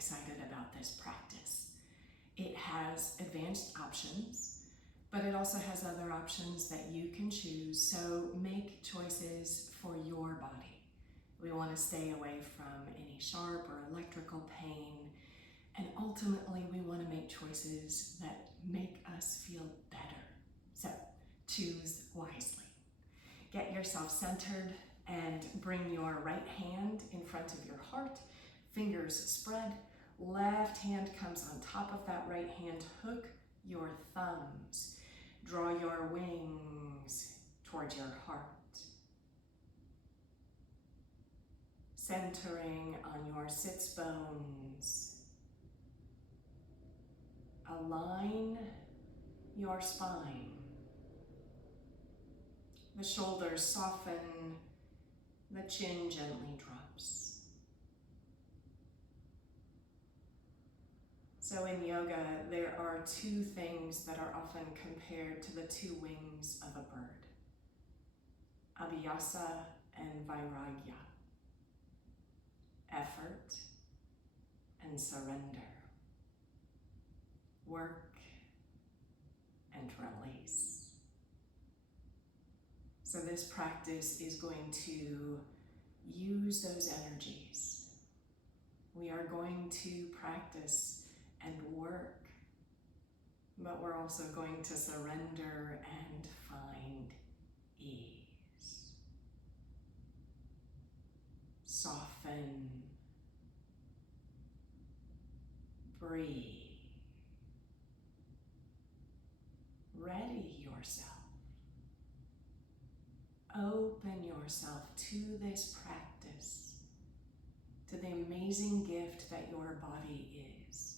excited about this practice. It has advanced options, but it also has other options that you can choose, so make choices for your body. We want to stay away from any sharp or electrical pain, and ultimately we want to make choices that make us feel better. So choose wisely. Get yourself centered and bring your right hand in front of your heart, fingers spread, left hand comes on top of that right hand, hook your thumbs, draw your wings towards your heart. Centering on your sits bones. Align your spine. The shoulders soften, the chin gently drops. So in yoga, there are two things that are often compared to the two wings of a bird: abhyasa and vairagya. Effort and surrender. Work and release. So this practice is going to use those energies. We are going to practice and work, but we're also going to surrender and find ease. Soften. Breathe. Ready yourself. Open yourself to this practice, to the amazing gift that your body is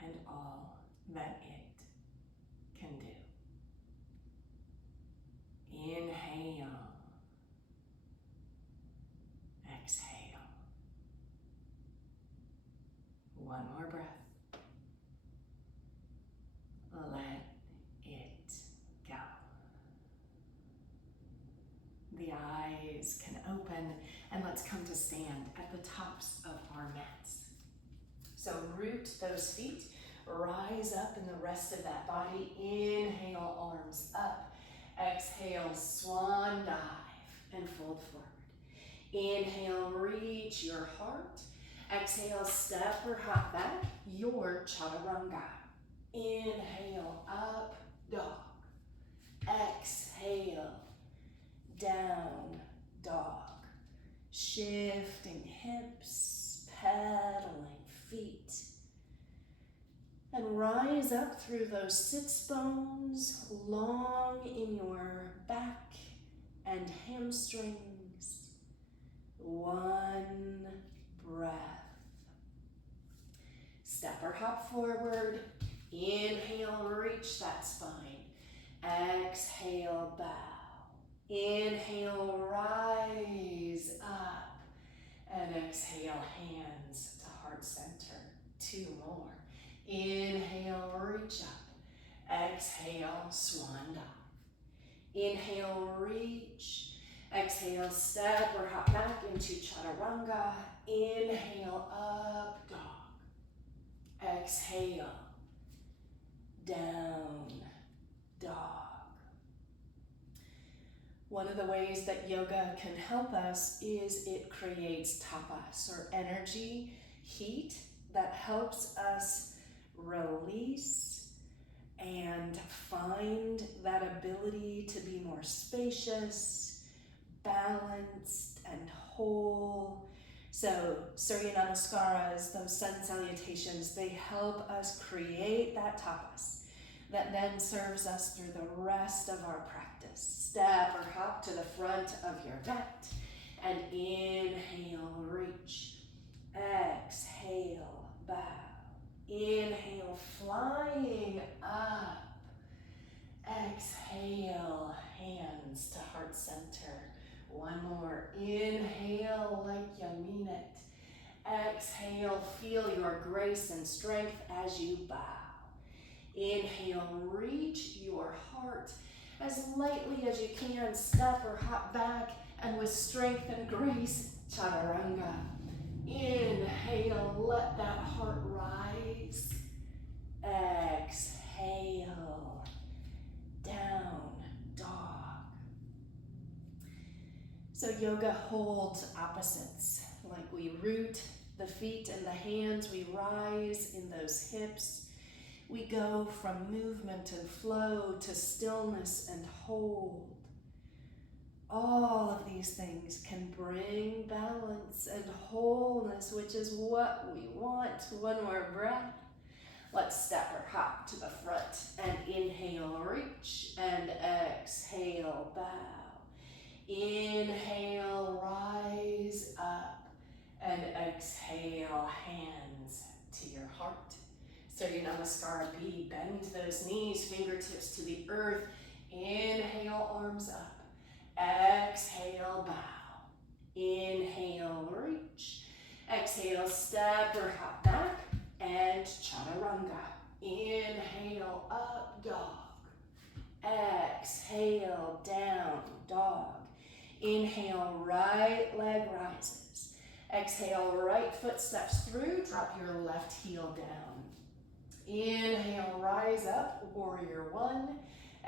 and all that it can do. Inhale. Exhale. One more breath. Let it go. The eyes can open, and let's come to stand at the tops of our mats. So root those feet, rise up in the rest of that body. Inhale, arms up. Exhale, swan dive and fold forward. Inhale, reach your heart. Exhale, step or hop back, your chaturanga. Inhale, up, dog. Exhale, down, dog. Shifting hips, pedaling feet. And rise up through those sits bones, long in your back and hamstrings. One breath. Step or hop forward. Inhale, reach that spine. Exhale, bow. Inhale, rise up. And exhale, hands to heart center. Two more. Inhale, reach up. Exhale, swan dive. Inhale, reach. Exhale, step or hop back into chaturanga. Inhale, up, dog. Exhale, down, dog. One of the ways that yoga can help us is it creates tapas, or energy, heat, that helps us release and find that ability to be more spacious, balanced, and whole. So Surya Namaskaras, those sun salutations, they help us create that tapas that then serves us through the rest of our practice. Step or hop to the front of your mat and inhale, reach. Exhale, bow. Inhale, flying up. Exhale, hands to heart center. One more. Inhale like you mean it. Exhale, feel your grace and strength as you bow. Inhale, reach your heart as lightly as you can. Step or hop back, and with strength and grace, chaturanga. Inhale, let that heart rise. Exhale, down dog. So yoga holds opposites, like we root the feet and the hands, we rise in those hips. We go from movement and flow to stillness and hold. All of these things can bring balance and wholeness, which is what we want. One more breath. Let's step or hop to the front and inhale, reach, and exhale, bow. Inhale, rise up, and exhale, hands to your heart. Surya Namaskar B, bend those knees, fingertips to the earth. Inhale, arms up. Exhale, bow. Inhale, reach. Exhale, step or hop back, and chaturanga. Inhale, up dog. Exhale, down dog. Inhale, right leg rises. Exhale, right foot steps through, drop your left heel down. Inhale, rise up, warrior one.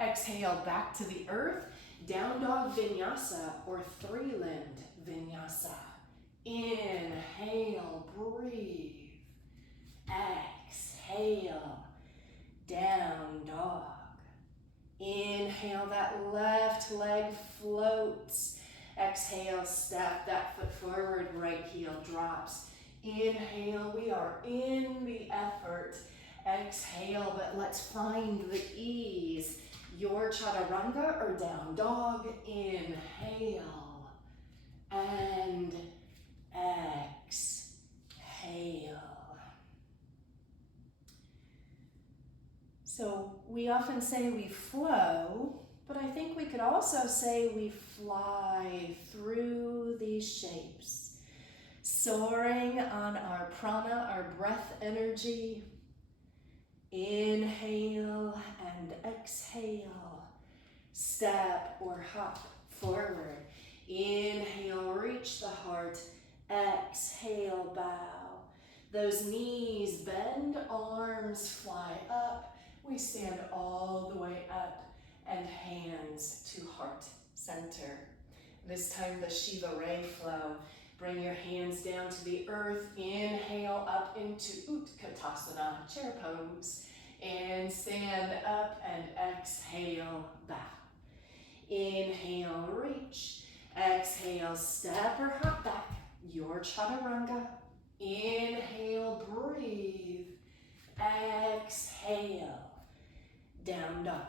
Exhale, back to the earth, down dog vinyasa or three-limbed vinyasa. Inhale, breathe. Exhale, down dog. Inhale, that left leg floats. Exhale, step that foot forward, right heel drops. Inhale, we are in the effort. Exhale, but let's find the ease. Your chaturanga or down dog. Inhale and exhale. So we often say we flow, but I think we could also say we fly through these shapes, soaring on our prana, our breath energy. Inhale and exhale. Step or hop forward. Inhale, reach the heart. Exhale, bow. Those knees bend, arms fly up. We stand all the way up and hands to heart center. This time the Shiva Ray flow. Bring your hands down to the earth. Inhale up into Utkatasana, chair pose. And stand up and exhale, bow. Inhale, reach. Exhale, step or hop back. Your chaturanga. Inhale, breathe. Exhale, down dog.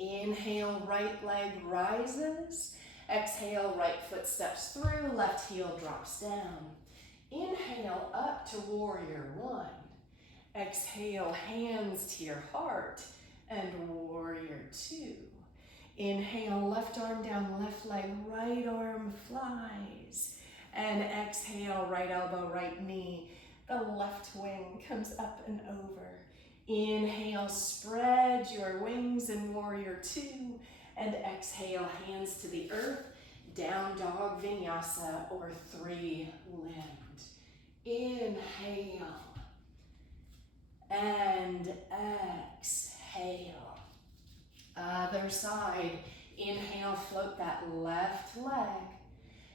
Inhale, right leg rises. Exhale, right foot steps through, left heel drops down. Inhale, up to warrior one. Exhale, hands to your heart, and warrior two. Inhale, left arm down, left leg, right arm flies. And exhale, right elbow, right knee. The left wing comes up and over. Inhale, spread your wings in warrior two. And exhale, hands to the earth, down dog vinyasa or three-limbed. Inhale and exhale. Other side. Inhale, float that left leg.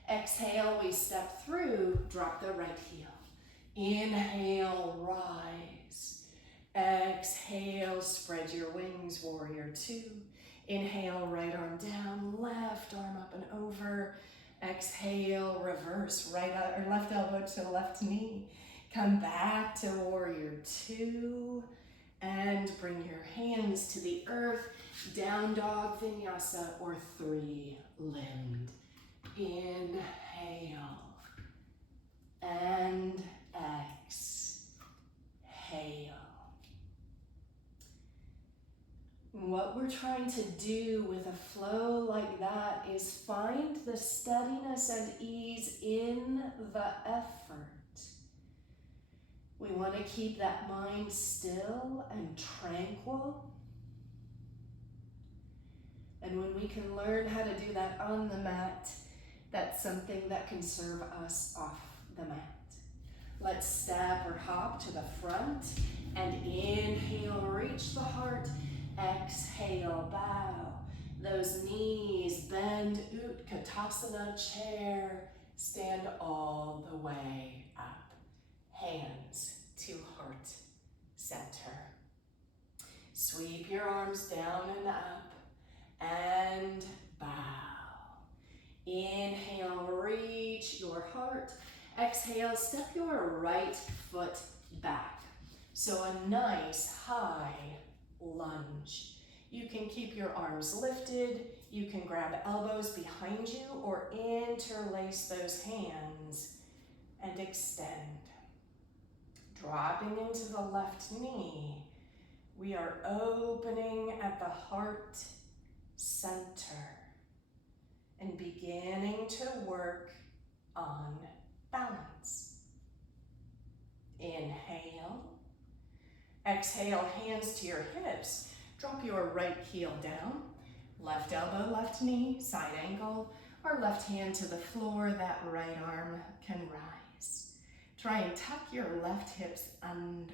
Exhale, we step through, drop the right heel. Inhale, rise. Exhale, spread your wings, warrior two. Inhale, right arm down, left arm up and over. Exhale, reverse, left elbow to left knee. Come back to warrior two. And bring your hands to the earth, down dog vinyasa or three-limbed. Inhale and exhale. What we're trying to do with a flow like that is find the steadiness and ease in the effort. We want to keep that mind still and tranquil. And when we can learn how to do that on the mat, that's something that can serve us off the mat. Let's step or hop to the front and inhale, reach the heart. Exhale, bow. Those knees bend, Utkatasana, chair. Stand all the way up. Hands to heart center. Sweep your arms down and up and bow. Inhale, reach your heart. Exhale, step your right foot back. So a nice high lunge. You can keep your arms lifted. You can grab elbows behind you or interlace those hands and extend. Dropping into the left knee. We are opening at the heart center and beginning to work on balance. Inhale. Exhale, hands to your hips. Drop your right heel down. Left elbow, left knee, side ankle, or left hand to the floor. That right arm can rise. Try and tuck your left hips under.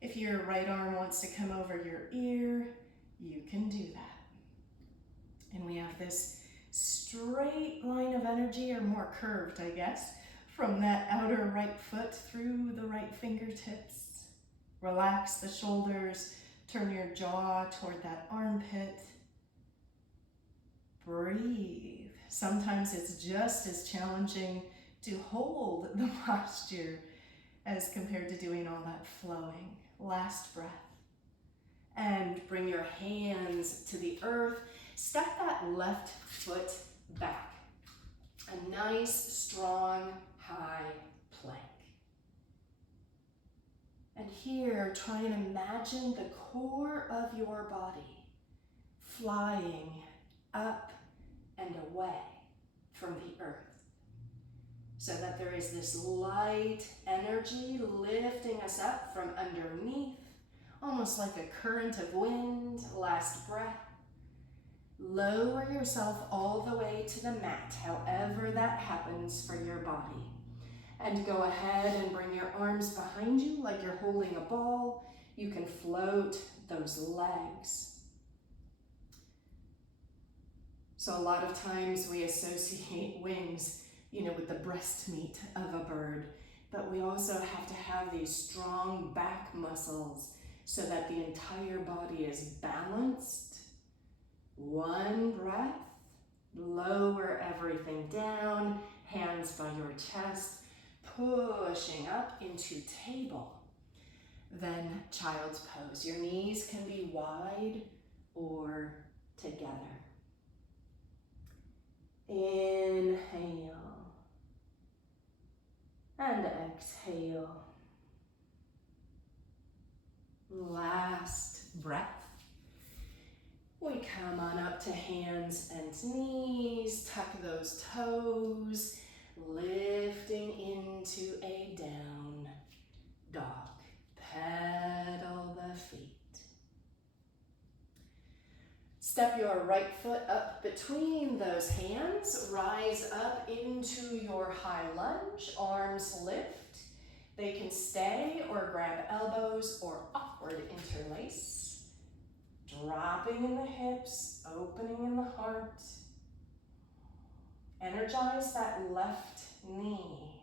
If your right arm wants to come over your ear, you can do that. And we have this straight line of energy, or more curved, I guess, from that outer right foot through the right fingertips. Relax the shoulders, turn your jaw toward that armpit. Breathe. Sometimes it's just as challenging to hold the posture as compared to doing all that flowing. Last breath. And bring your hands to the earth. Step that left foot back. A nice, strong, high plank. And here, try and imagine the core of your body flying up and away from the earth, so that there is this light energy lifting us up from underneath, almost like a current of wind. Last breath. Lower yourself all the way to the mat, however that happens for your body. And go ahead and bring your arms behind you like you're holding a ball. You can float those legs. So a lot of times we associate wings, with the breast meat of a bird, but we also have to have these strong back muscles so that the entire body is balanced. One breath, lower everything down, hands by your chest, pushing up into table. Then child's pose. Your knees can be wide or together. Inhale and exhale. Last breath. We come on up to hands and knees, tuck those toes, lifting into a down dog. Pedal the feet. Step your right foot up between those hands, rise up into your high lunge, arms lift. They can stay or grab elbows or upward interlace. Dropping in the hips, opening in the heart. Energize that left knee.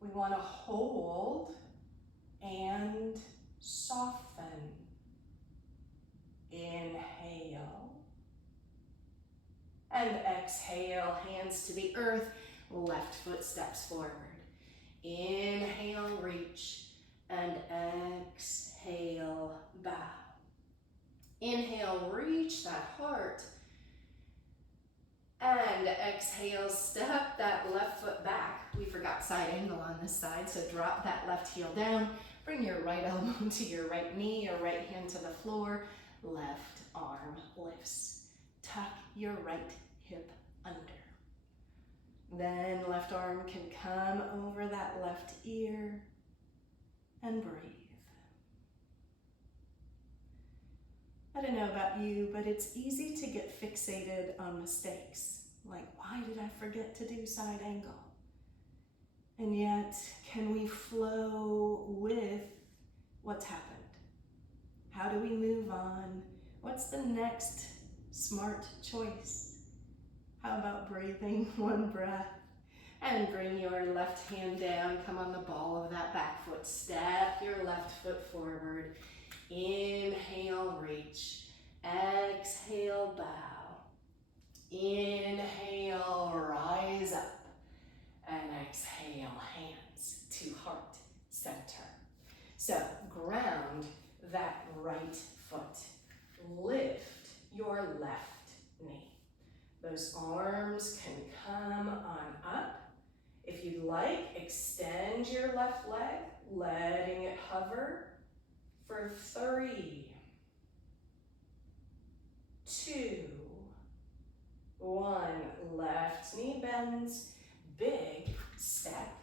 We want to hold and soften. Inhale. And exhale, hands to the earth, left foot steps forward. Inhale, reach, and exhale, bow. Inhale, reach that heart. And exhale, step that left foot back. We forgot side angle on this side, so drop that left heel down. Bring your right elbow to your right knee, or right hand to the floor. Left arm lifts. Tuck your right hip under. Then left arm can come over that left ear and breathe. I don't know about you, but it's easy to get fixated on mistakes. Like, why did I forget to do side angle? And yet, can we flow with what's happened? How do we move on? What's the next smart choice? How about breathing one breath? And bring your left hand down, come on the ball of that back foot. Step your left foot forward. Inhale, reach. Exhale, bow. Inhale, rise up. And exhale, hands to heart center. So ground that right foot. Lift your left knee. Those arms can come on up. If you'd like, extend your left leg, letting it hover for 3, 2, 1. Left knee bends, big step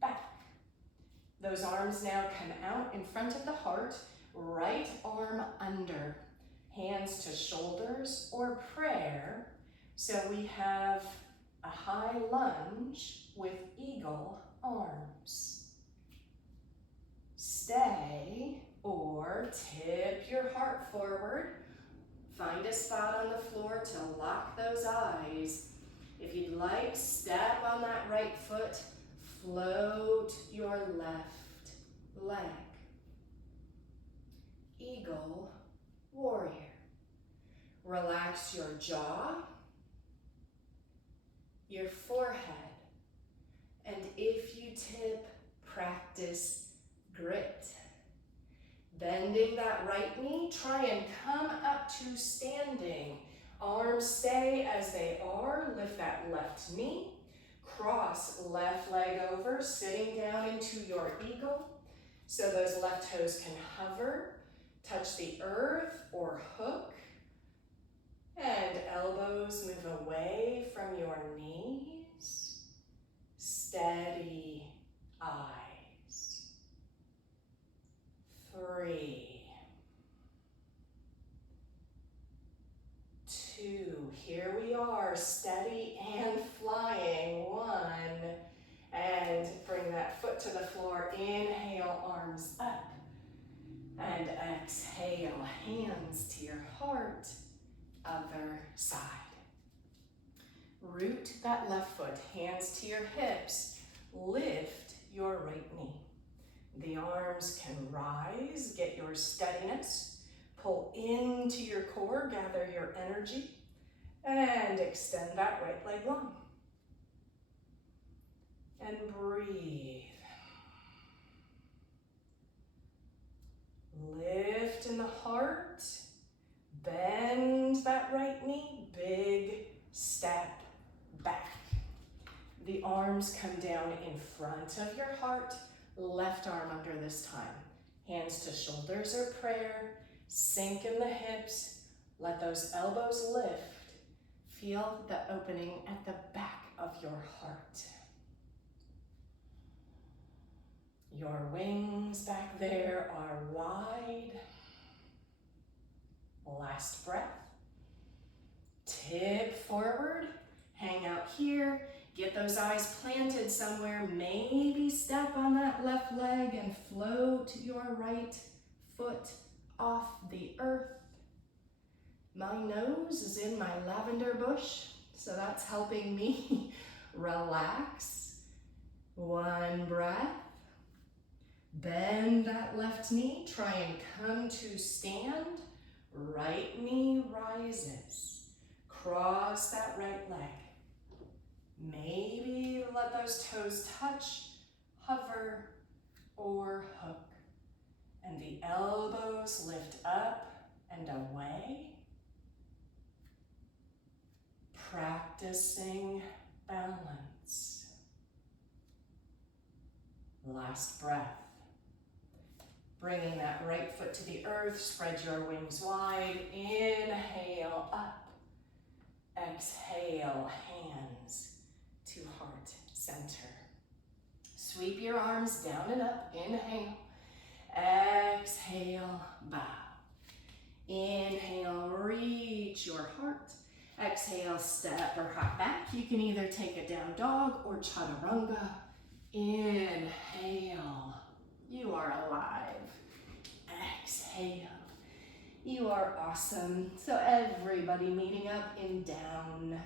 back. Those arms now come out in front of the heart, right arm under, hands to shoulders or prayer. So we have a high lunge with eagle arms. Stay or tip your heart forward. Find a spot on the floor to lock those eyes. If you'd like, step on that right foot. Float your left leg. Eagle warrior. Relax your jaw, your forehead, and if you tip, practice grit. Bending that right knee, try and come up to standing. Arms stay as they are. Lift that left knee. Cross left leg over, sitting down into your eagle. So those left toes can hover, touch the earth or hook. And elbows move away from your knees. Steady eyes. 3, 2, here we are, steady and flying. 1, and bring that foot to the floor. Inhale, arms up. And exhale, hands to your heart. Other side. Root that left foot, hands to your hips. Lift your right knee. The arms can rise, get your steadiness. Pull into your core, gather your energy, and extend that right leg long. And breathe. Lift in the heart. Bend that right knee, big step back. The arms come down in front of your heart, left arm under this time. Hands to shoulders or prayer, sink in the hips, let those elbows lift. Feel the opening at the back of your heart. Your wings back there are wide. Last breath. Tip forward, hang out here, get those eyes planted somewhere, maybe step on that left leg and float your right foot off the earth. My nose is in my lavender bush, so that's helping me relax. 1 breath. Bend that left knee, try and come to stand. Right knee rises. Cross that right leg. Maybe let those toes touch, hover, or hook. And the elbows lift up and away. Practicing balance. Last breath. Bringing that right foot to the earth, spread your wings wide. Inhale up. Exhale, hands to heart center. Sweep your arms down and up. Inhale. Exhale, bow. Inhale, reach your heart. Exhale, step or hop back. You can either take a down dog or chaturanga. Inhale. You are alive. Exhale. You are awesome. So everybody meeting up in down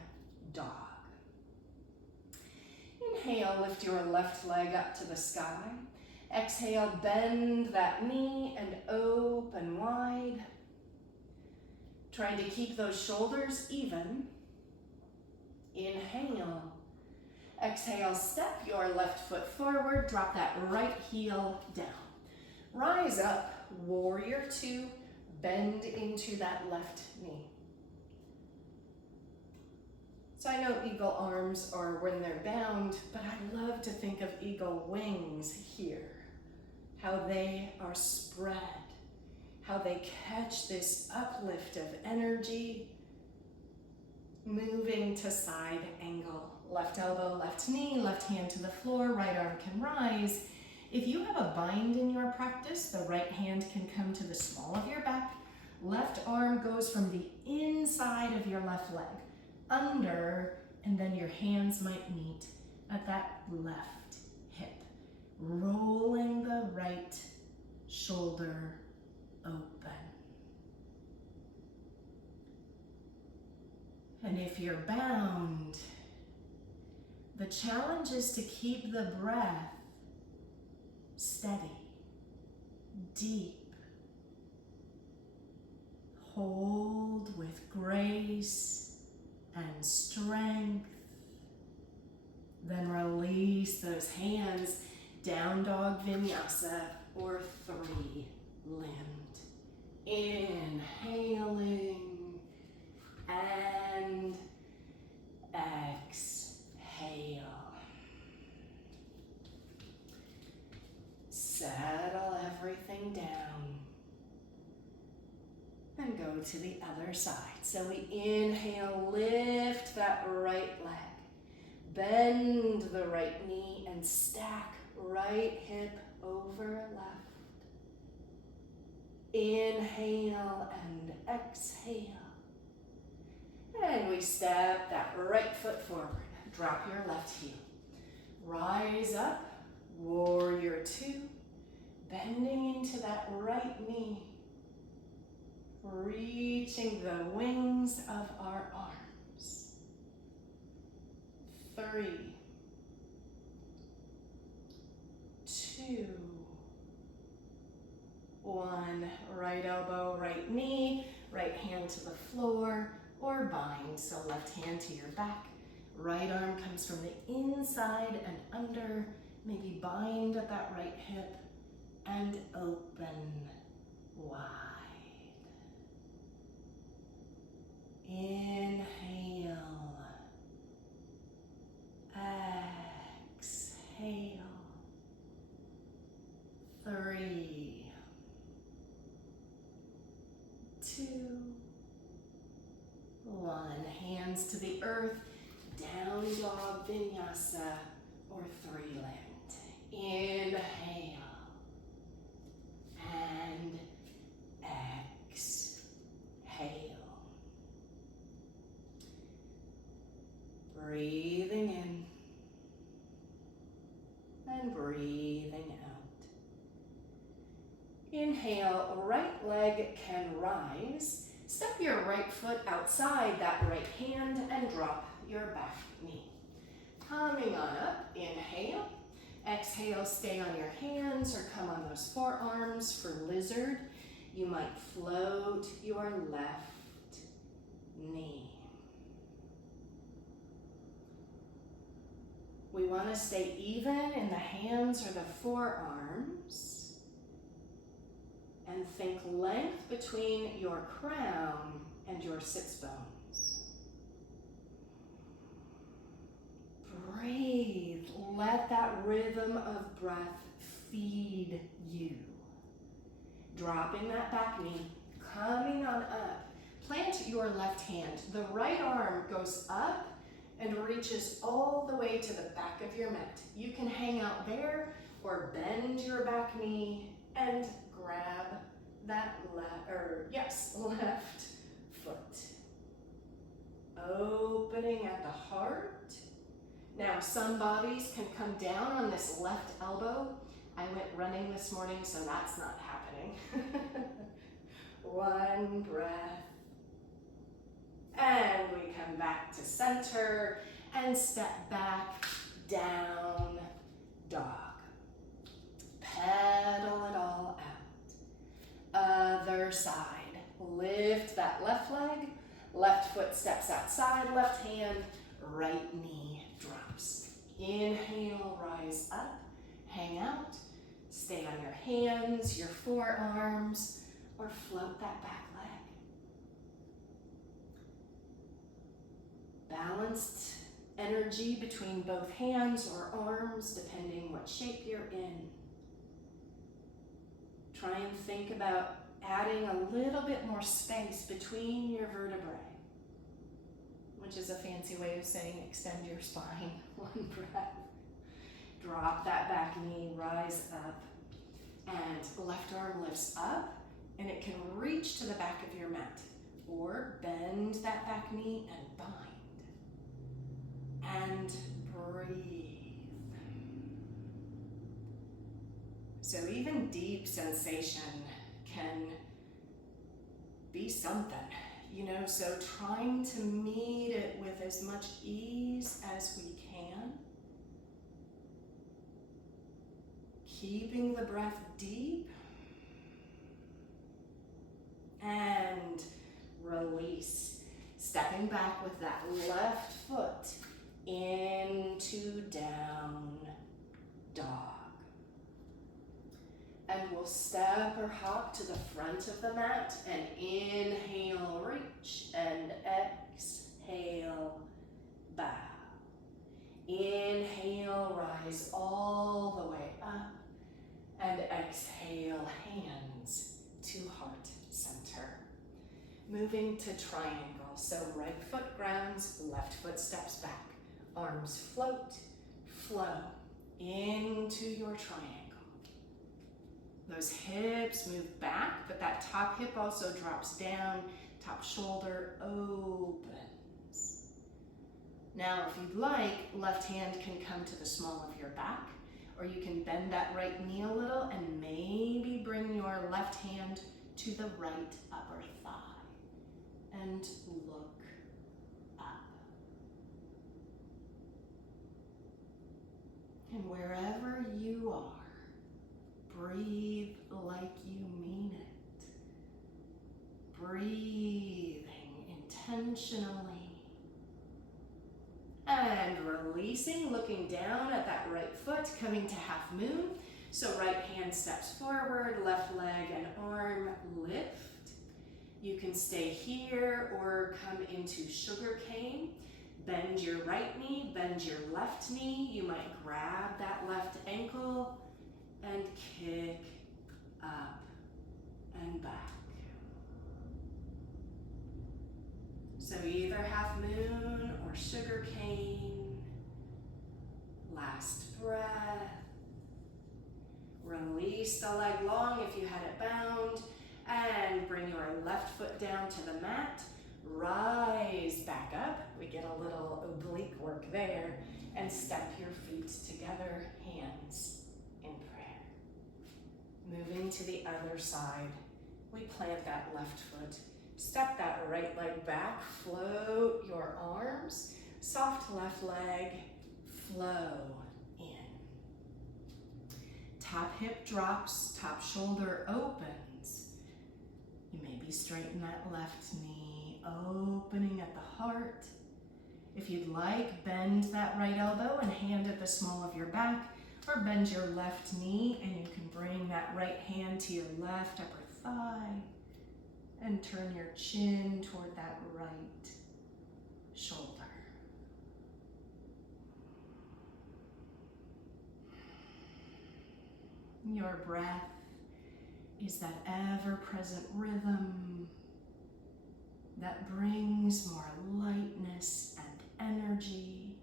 dog. Inhale, lift your left leg up to the sky. Exhale, bend that knee and open wide. Trying to keep those shoulders even. Inhale. Exhale, step your left foot forward, drop that right heel down. Rise up, warrior two, bend into that left knee. So I know eagle arms are when they're bound, but I love to think of eagle wings here. How they are spread, how they catch this uplift of energy, moving to side angle. Left elbow, left knee, left hand to the floor, right arm can rise. If you have a bind in your practice, the right hand can come to the small of your back. Left arm goes from the inside of your left leg, under, and then your hands might meet at that left hip, rolling the right shoulder open. And if you're bound, the challenge is to keep the breath steady, deep. Hold with grace and strength. Then release those hands, down dog vinyasa or three-limbed. Inhaling and exhale. Settle everything down and go to the other side. So we inhale, lift that right leg, bend the right knee and stack right hip over left. Inhale and exhale. And we step that right foot forward. Drop your left heel. Rise up, warrior two, bending into that right knee. Reaching the wings of our arms. 3, 2, 1. Right elbow, right knee, right hand to the floor or bind. So left hand to your back. Right arm comes from the inside and under. Maybe bind at that right hip and open wide. Inhale, exhale. 3, 2, 1. Hands to the earth, down dog vinyasa or three-limbed. Inhale and exhale. Breathing in and breathing out. Inhale, right leg can rise. Step your right foot outside that right hand and drop your back knee. Coming on up, inhale. Exhale, stay on your hands or come on those forearms for lizard. You might float your left knee. We want to stay even in the hands or the forearms and think length between your crown and your sits bones. Breathe. Let that rhythm of breath feed you. Dropping that back knee, coming on up. Plant your left hand. The right arm goes up and reaches all the way to the back of your mat. You can hang out there or bend your back knee and grab that left foot. heart. Now some bodies can come down on this left elbow. I went running this morning, so that's not happening. One breath. And we come back to center and step back, down, dog. Pedal it all out. Other side. Lift that left leg. Left foot steps outside, left hand, right knee drops. Inhale, rise up, hang out. Stay on your hands, your forearms, or float that back leg. Balanced energy between both hands or arms, depending what shape you're in. Try and think about adding a little bit more space between your vertebrae, which is a fancy way of saying extend your spine. One breath. Drop that back knee, rise up, and left arm lifts up, and it can reach to the back of your mat, or bend that back knee and bind. And breathe. So even deep sensation can be something, so trying to meet it with as much ease as we can. Keeping the breath deep and release. Stepping back with that left foot into down dog. And we'll step or hop to the front of the mat and inhale, reach, and exhale, bow. Inhale, rise all the way up, and exhale, hands to heart center. Moving to triangle, so right foot grounds, left foot steps back. Arms float, flow into your triangle. Those hips move back, but that top hip also drops down, top shoulder opens. Now, if you'd like, left hand can come to the small of your back, or you can bend that right knee a little and maybe bring your left hand to the right upper thigh and look up. And wherever you are, breathe like you mean it. Breathing intentionally. And releasing, looking down at that right foot, coming to half moon. So right hand steps forward, left leg and arm lift. You can stay here or come into sugar cane. Bend your right knee, bend your left knee. You might grab that left ankle and kick up and back. So either half moon or sugar cane. Last breath. Release the leg long if you had it bound, and bring your left foot down to the mat. Rise back up. We get a little oblique work there, and step your feet together, hands in prayer. Moving to the other side, we plant that left foot. Step that right leg back, float your arms, soft left leg, flow in. Top hip drops, top shoulder opens. You maybe straighten that left knee, opening at the heart. If you'd like, bend that right elbow and hand at the small of your back, or bend your left knee and you can bring that right hand to your left upper thigh and turn your chin toward that right shoulder. Your breath is that ever-present rhythm that brings more lightness and energy.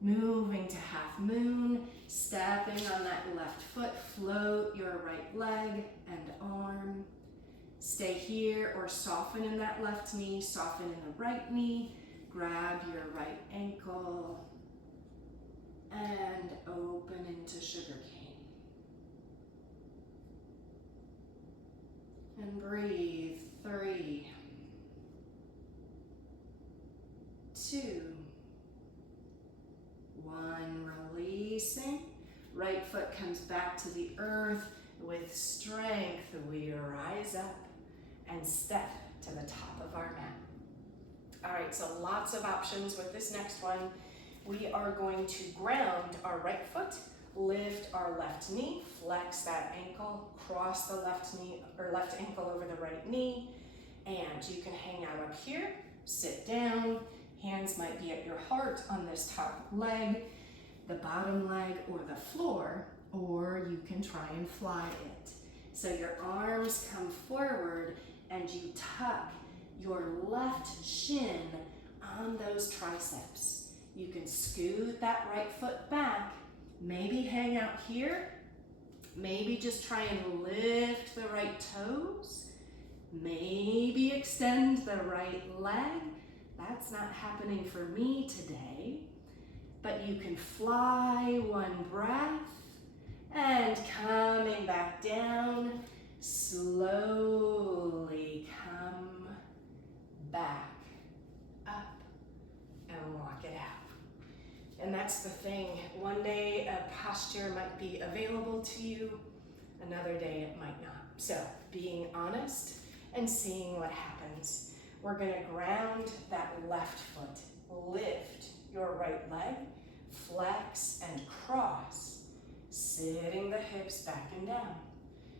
Moving to half moon, stepping on that left foot, float your right leg and arm. Stay here or soften in that left knee, soften in the right knee. Grab your right ankle and open into sugar cane. And breathe. 3, 2, 1. Releasing. Right foot comes back to the earth. With strength, we rise up and step to the top of our mat. All right, so lots of options with this next one. We are going to ground our right foot, lift our left knee, flex that ankle, cross the left knee or left ankle over the right knee, and you can hang out up here, sit down. Hands might be at your heart on this top leg, the bottom leg, or the floor, or you can try and fly it. So your arms come forward and you tuck your left shin on those triceps. You can scoot that right foot back, maybe hang out here, maybe just try and lift the right toes, maybe extend the right leg. That's not happening for me today, but you can fly one breath and coming back down, slowly come back up and walk it out. And that's the thing. One day a posture might be available to you, another day it might not. So being honest and seeing what happens. We're gonna ground that left foot, lift your right leg, flex and cross, sitting the hips back and down,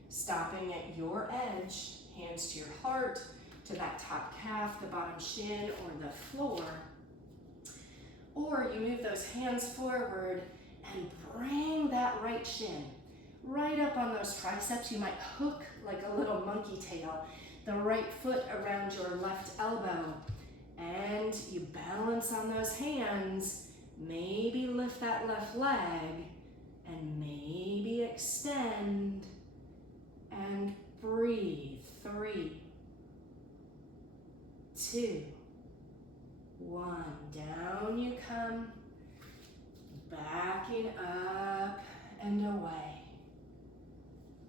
stopping at your edge, hands to your heart, to that top calf, the bottom shin, or the floor. Or you move those hands forward and bring that right shin right up on those triceps. You might hook like a little monkey tail, the right foot around your left elbow, and you balance on those hands. Maybe lift that left leg and maybe extend and breathe. 3, 2, 1. Down you come, backing up and away,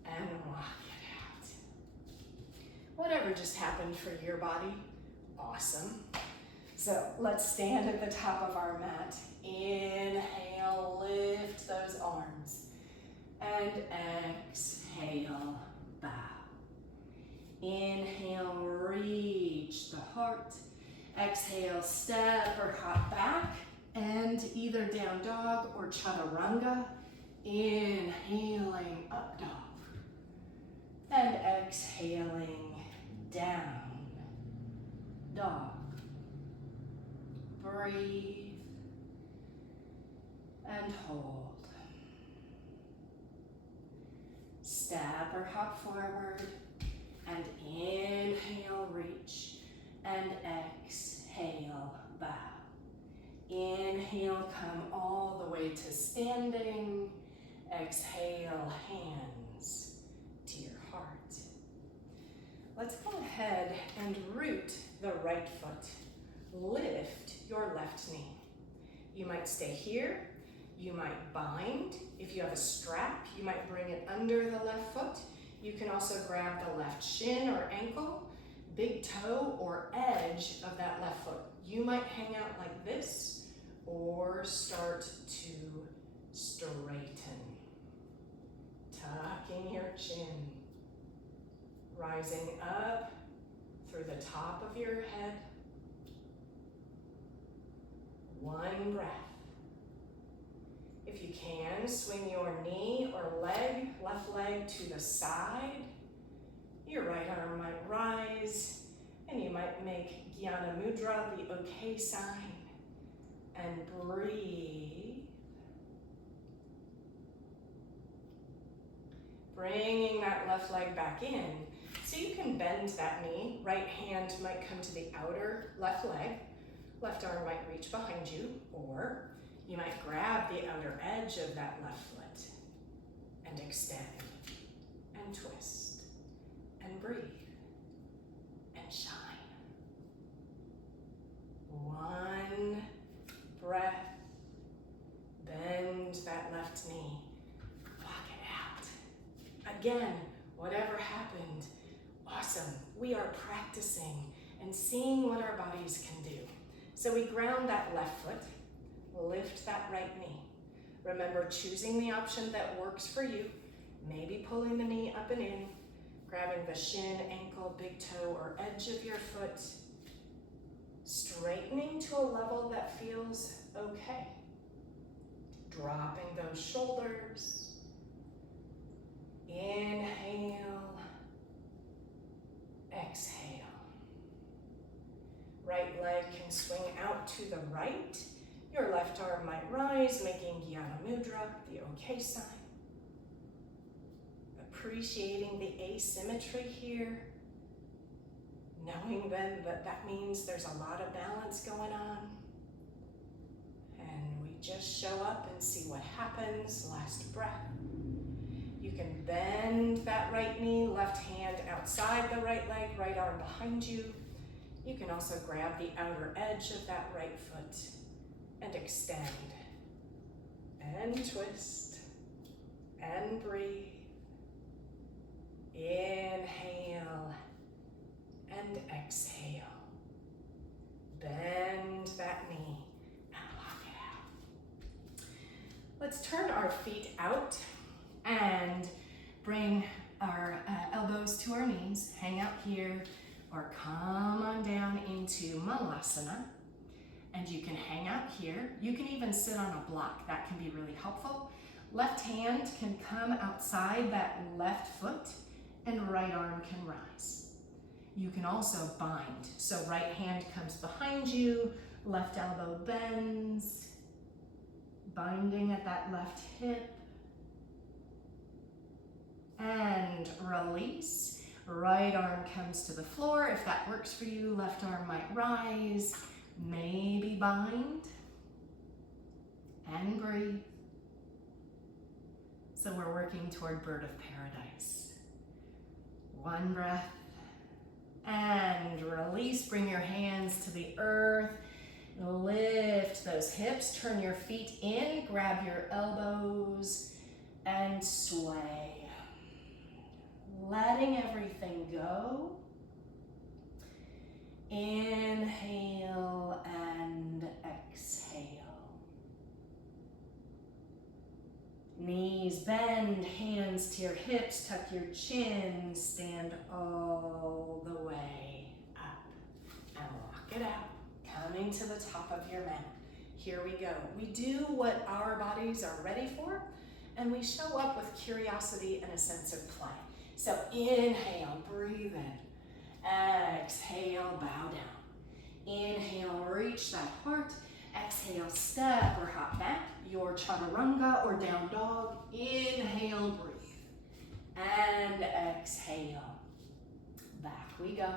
and walk it out. Whatever just happened for your body, awesome. So let's stand at the top of our mat. Inhale, lift those arms, and exhale, bow. Inhale, reach the heart. Exhale, step or hop back, and either down dog or chaturanga. Inhaling, up dog, and exhaling, down dog. Breathe and hold. Step or hop forward, and inhale, reach, and exhale, bow. Inhale, come all the way to standing. Exhale, hands to your heart. Let's go ahead and root the right foot. Lift your left knee. You might stay here. You might bind. If you have a strap, you might bring it under the left foot. You can also grab the left shin or ankle, big toe or edge of that left foot. You might hang out like this or start to straighten. Tucking your chin, rising up through the top of your head. One breath. If you can, swing your knee or leg, left leg to the side. Your right arm might rise, and you might make Jnana Mudra, the OK sign, and breathe. Bringing that left leg back in, so you can bend that knee. Right hand might come to the outer left leg. Left arm might reach behind you, or you might grab the outer edge of that left foot and extend and twist and breathe and shine. One again, whatever happened, awesome. We are practicing and seeing what our bodies can do. So we ground that left foot, lift that right knee. Remember, choosing the option that works for you, maybe pulling the knee up and in, grabbing the shin, ankle, big toe, or edge of your foot, straightening to a level that feels okay. Dropping those shoulders. Inhale, exhale. Right leg can swing out to the right. Your left arm might rise, making Jnana Mudra, the okay sign. Appreciating the asymmetry here. Knowing then that that means there's a lot of balance going on. And we just show up and see what happens. Last breath. You can bend that right knee, left hand outside the right leg, right arm behind you. You can also grab the outer edge of that right foot and extend. And twist. And breathe. Inhale. And exhale. Bend that knee and lock it out. Let's turn our feet out and bring our elbows to our knees. Hang out here or come on down into Malasana. And you can hang out here. You can even sit on a block. That can be really helpful. Left hand can come outside that left foot and right arm can rise. You can also bind. So right hand comes behind you, left elbow bends, binding at that left hip, and release. Right arm comes to the floor. If that works for you, left arm might rise, maybe bind, and breathe. So we're working toward bird of paradise. One breath. And release, bring your hands to the earth, lift those hips, turn your feet in, grab your elbows, and sway. Letting everything go. Inhale and exhale. Knees bend, hands to your hips, tuck your chin, stand all the way up. And lock it out, coming to the top of your mat. Here we go. We do what our bodies are ready for, and we show up with curiosity and a sense of play. So inhale, breathe in. Exhale, bow down. Inhale, reach that heart. Exhale, step or hop back. Your chaturanga or down dog. Inhale, breathe. And exhale. Back we go.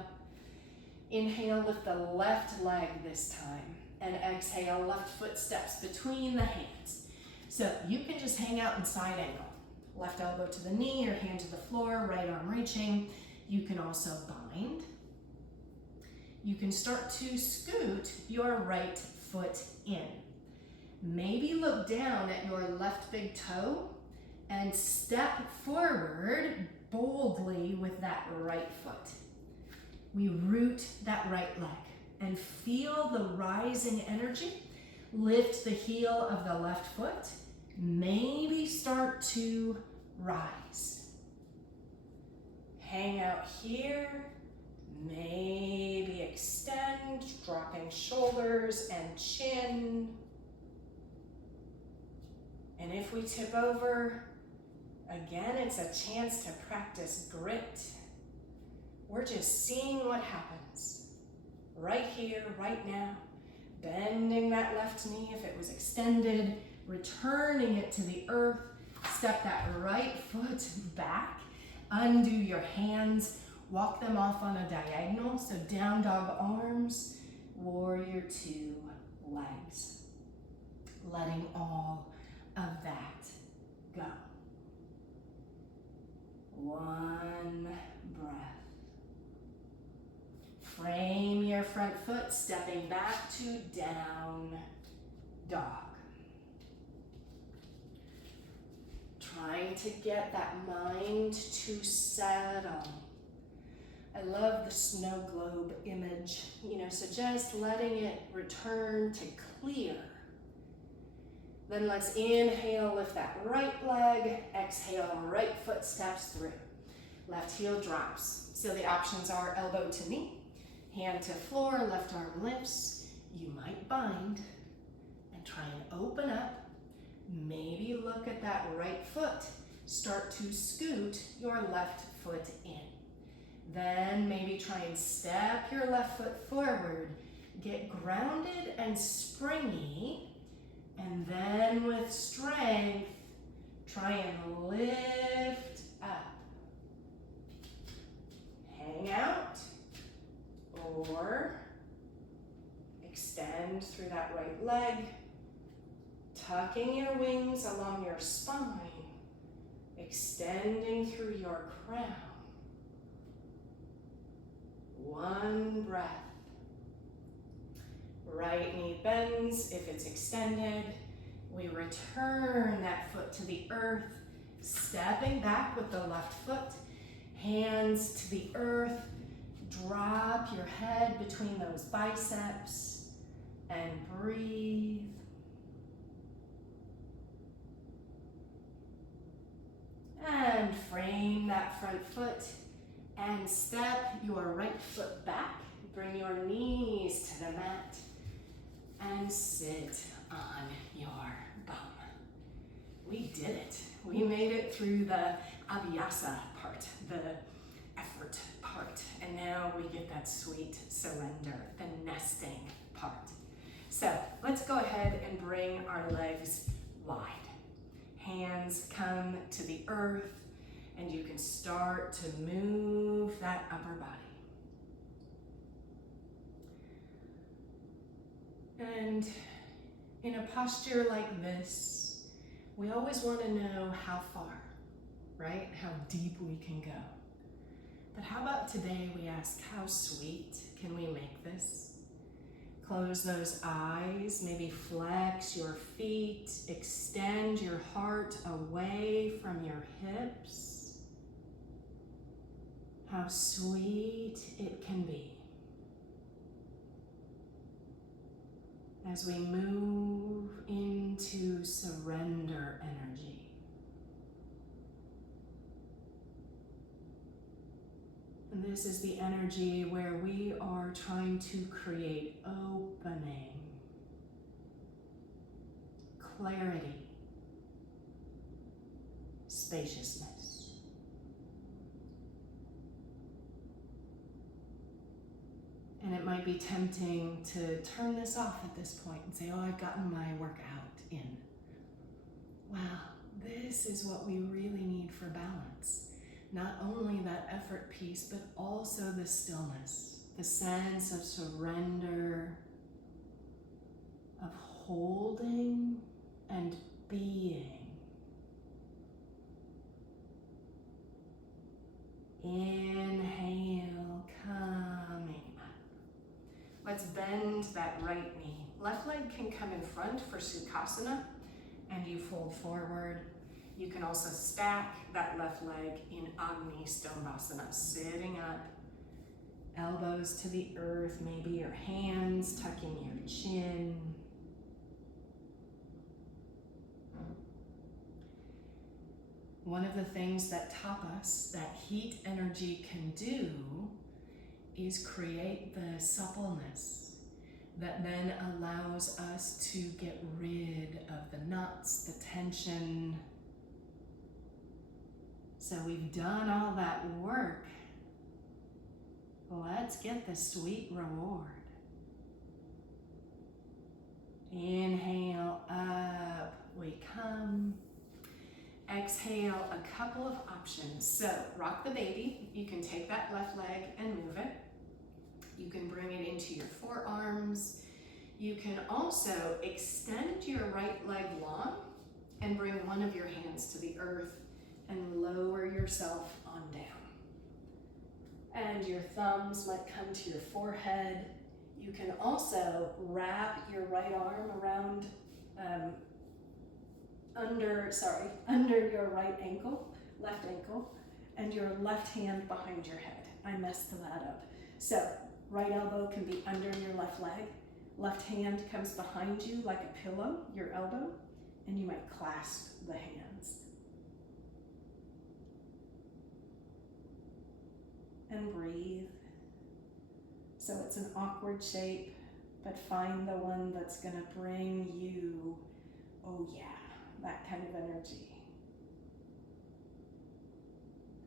Inhale, lift the left leg this time. And exhale, left foot steps between the hands. So you can just hang out in side angle. Left elbow to the knee, your hand to the floor, right arm reaching. You can also bind. You can start to scoot your right foot in. Maybe look down at your left big toe and step forward boldly with that right foot. We root that right leg and feel the rising energy. Lift the heel of the left foot. Maybe start to rise. Hang out here. Maybe extend, dropping shoulders and chin. And if we tip over, again, it's a chance to practice grit. We're just seeing what happens. Right here, right now. Bending that left knee if it was extended, returning it to the earth. Step that right foot back. Undo your hands. Walk them off on a diagonal. So down dog arms, warrior two legs. Letting all of that go. One breath. Frame your front foot, stepping back to down dog. trying to get that mind to settle. I love the snow globe image, so just letting it return to clear. Then let's inhale, lift that right leg. Exhale, right foot steps through. Left heel drops. So the options are elbow to knee, hand to floor, left arm lifts. You might bind and try and open up. Maybe look at that right foot. Start to scoot your left foot in. Then maybe try and step your left foot forward. Get grounded and springy. And then with strength, try and lift up. Hang out or extend through that right leg, tucking your wings along your spine, extending through your crown. One breath. Right knee bends if it's extended. We return that foot to the earth, stepping back with the left foot, hands to the earth. Drop your head between those biceps and breathe. And frame that front foot and step your right foot back. Bring your knees to the mat and sit on your bum. We did it. We made it through the abhyasa part, the effort part, and now we get that sweet surrender, the nesting part. So let's go ahead and bring our legs wide. Hands come to the earth, and you can start to move that upper body. And in a posture like this, we always want to know how far, right? How deep we can go. But how about today we ask, how sweet can we make this? Close those eyes, maybe flex your feet, extend your heart away from your hips. How sweet it can be. As we move into surrender energy. And this is the energy where we are trying to create opening, clarity, spaciousness. And it might be tempting to turn this off at this point and say, oh, I've gotten my workout in. Wow, this is what we really need for balance. Not only that effort piece, but also the stillness, the sense of surrender, of holding and being. Inhale, coming up. Let's bend that right knee. Left leg can come in front for Sukhasana, and you fold forward. You can also stack that left leg in Agni Stonebasana, sitting up, elbows to the earth, maybe your hands tucking your chin. One of the things that tapas, that heat energy, can do is create the suppleness that then allows us to get rid of the knots, the tension. So we've done all that work. Let's get the sweet reward. Inhale, up we come. Exhale, a couple of options. So rock the baby. You can take that left leg and move it. You can bring it into your forearms. You can also extend your right leg long and bring one of your hands to the earth and lower yourself on down. And your thumbs might come to your forehead. You can also wrap your right arm around under your right ankle, left ankle, and your left hand behind your head. I messed that up. So right elbow can be under your left leg. Left hand comes behind you like a pillow, your elbow, and you might clasp the hands. And breathe. So it's an awkward shape, but find the one that's gonna bring you, oh yeah, that kind of energy.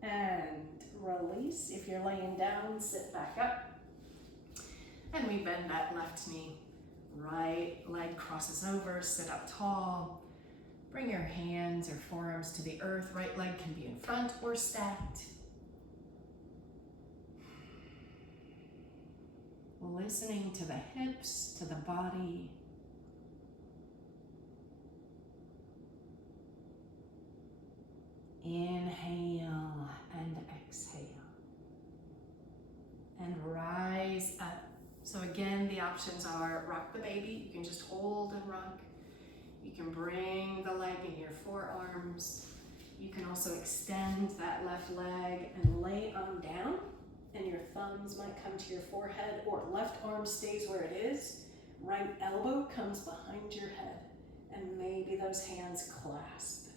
And release. If you're laying down, sit back up. And we bend that left knee. Right leg crosses over, sit up tall. Bring your hands or forearms to the earth. Right leg can be in front or stacked. Listening to the hips, to the body. Inhale and exhale. And rise up. So again, the options are rock the baby. You can just hold and rock. You can bring the leg in your forearms. You can also extend that left leg and lay on down. And your thumbs might come to your forehead, or left arm stays where it is. Right elbow comes behind your head. And maybe those hands clasp.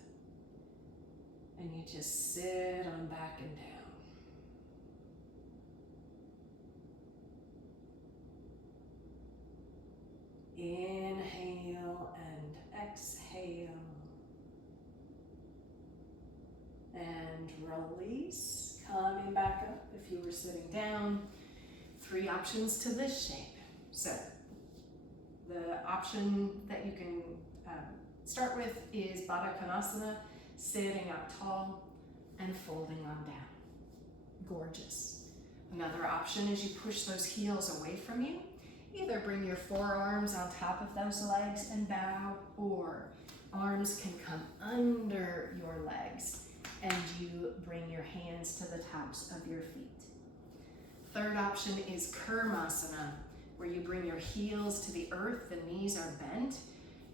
And you just sit on back and down. Inhale and exhale. And release. Coming back up if you were sitting down. 3 options to this shape. So the option that you can start with is Baddha Konasana, sitting up tall and folding on down. Gorgeous. Another option is you push those heels away from you. Either bring your forearms on top of those legs and bow, or arms can come under your legs and you bring your hands to the tops of your feet. Third option is Kurmasana, where you bring your heels to the earth, the knees are bent,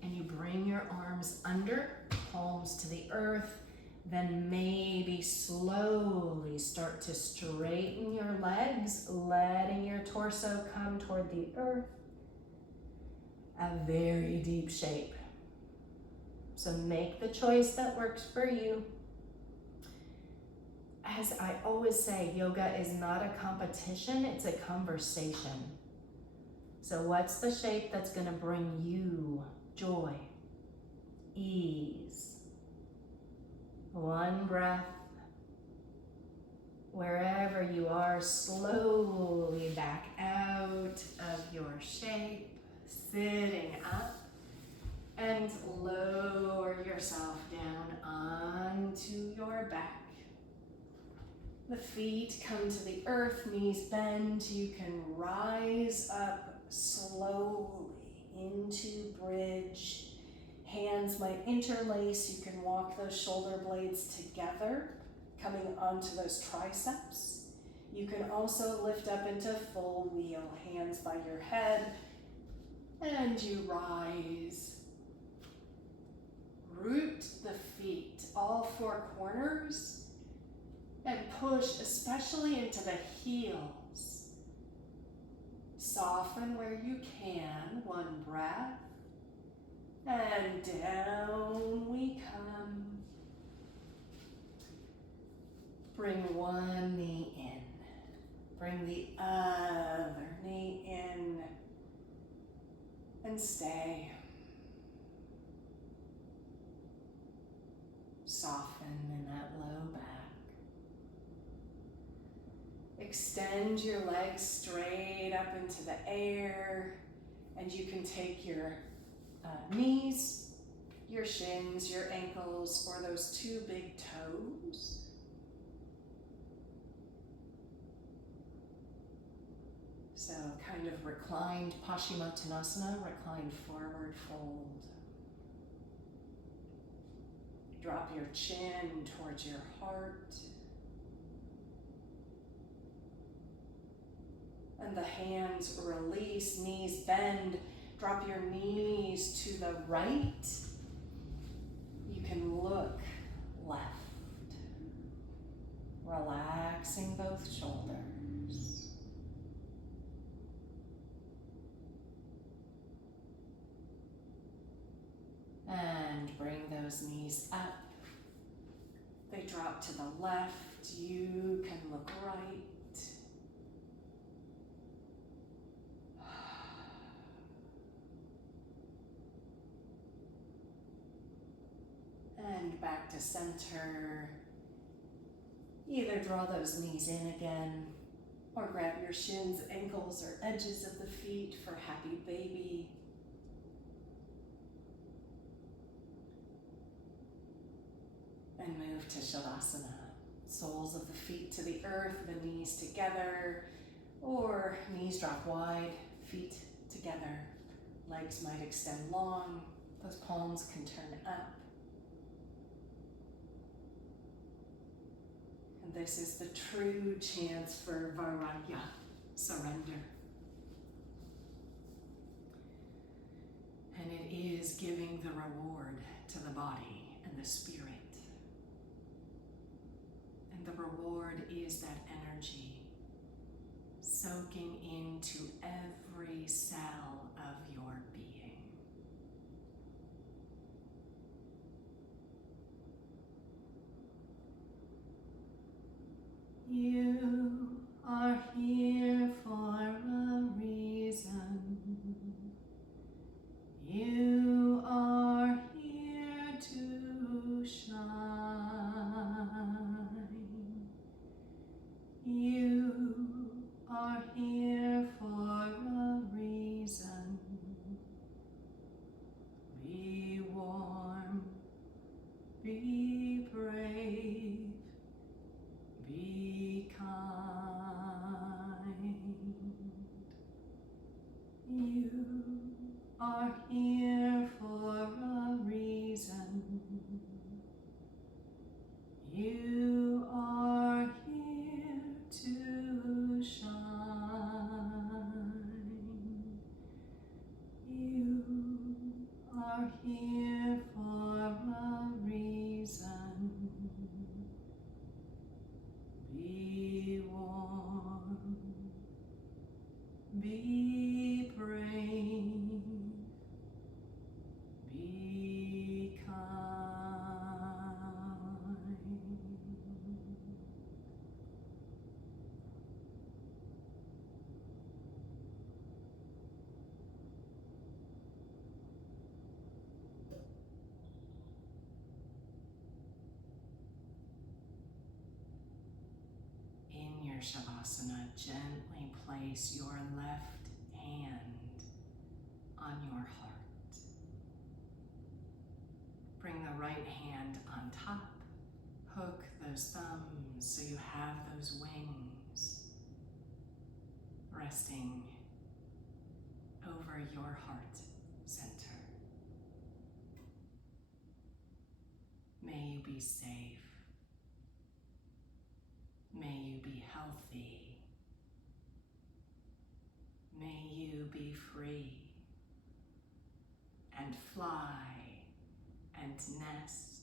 and you bring your arms under, palms to the earth, then maybe slowly start to straighten your legs, letting your torso come toward the earth. A very deep shape. So make the choice that works for you. As I always say, yoga is not a competition, it's a conversation. So what's the shape that's going to bring you joy, ease? One breath. Wherever you are, slowly back out of your shape, sitting up, and lower yourself down onto your back. The feet come to the earth, knees bend. You can rise up slowly into bridge. Hands might interlace. You can walk those shoulder blades together, coming onto those triceps. You can also lift up into full wheel, hands by your head, and you rise. Root the feet, all 4 corners, and push especially into the heels. Soften where you can, 1 breath, and down we come. Bring one knee in. Bring the other knee in. And stay. Soften in that low back. Extend your legs straight up into the air. And you can take your knees, your shins, your ankles, or those 2 big toes. So kind of reclined Paschimottanasana, reclined forward fold. Drop your chin towards your heart. And the hands release, knees bend. Drop your knees to the right. can look left, relaxing both shoulders. And bring those knees up. They drop to the left. You can look right. And back to center. Either draw those knees in again, or grab your shins, ankles, or edges of the feet for happy baby. And move to Shavasana. Soles of the feet to the earth, the knees together, or knees drop wide, feet together. Legs might extend long, those palms can turn up. And this is the true chance for Vairagya, surrender. And it is giving the reward to the body and the spirit. And the reward is that energy soaking into every cell of your being. You are here for a reason. You are here to shine. You are here for a reason. Be warm, be brave, be kind. You are here for a reason. You are here to shine. You are here for a reason. Be warm, be brave, be kind. In your Shavasana, gently place your left hand on your heart. Bring the right hand on top. Hook those thumbs so you have those wings resting over your heart center. May you be safe. May you be healthy. May you be free and fly and nest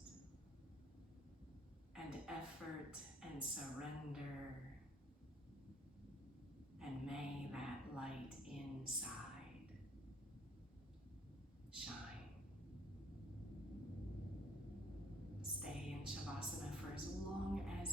and effort and surrender. And may that light inside shine. Stay in Shavasana for as long as